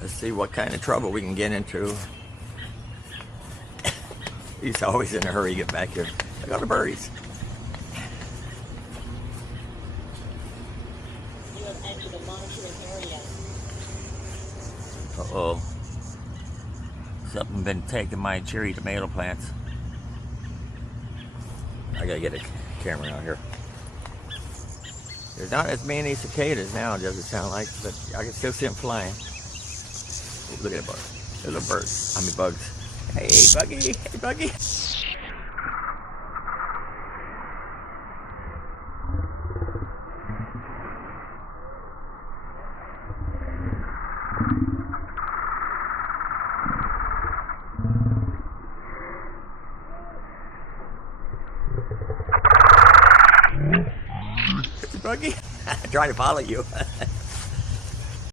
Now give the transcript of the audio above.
Let's see what kind of trouble we can get into. He's always in a hurry to get back here. Look at all the birdies. You have entered the monitoring area. Uh-oh. Something been taking my cherry tomato plants. I gotta get a camera out here. There's not as many cicadas now, does it sound like, but I can still see them flying. Ooh, look at that bug. There's a bird. I mean bugs. Hey, Buggy. Hey, Buggy. Buggy? I'm trying to follow you.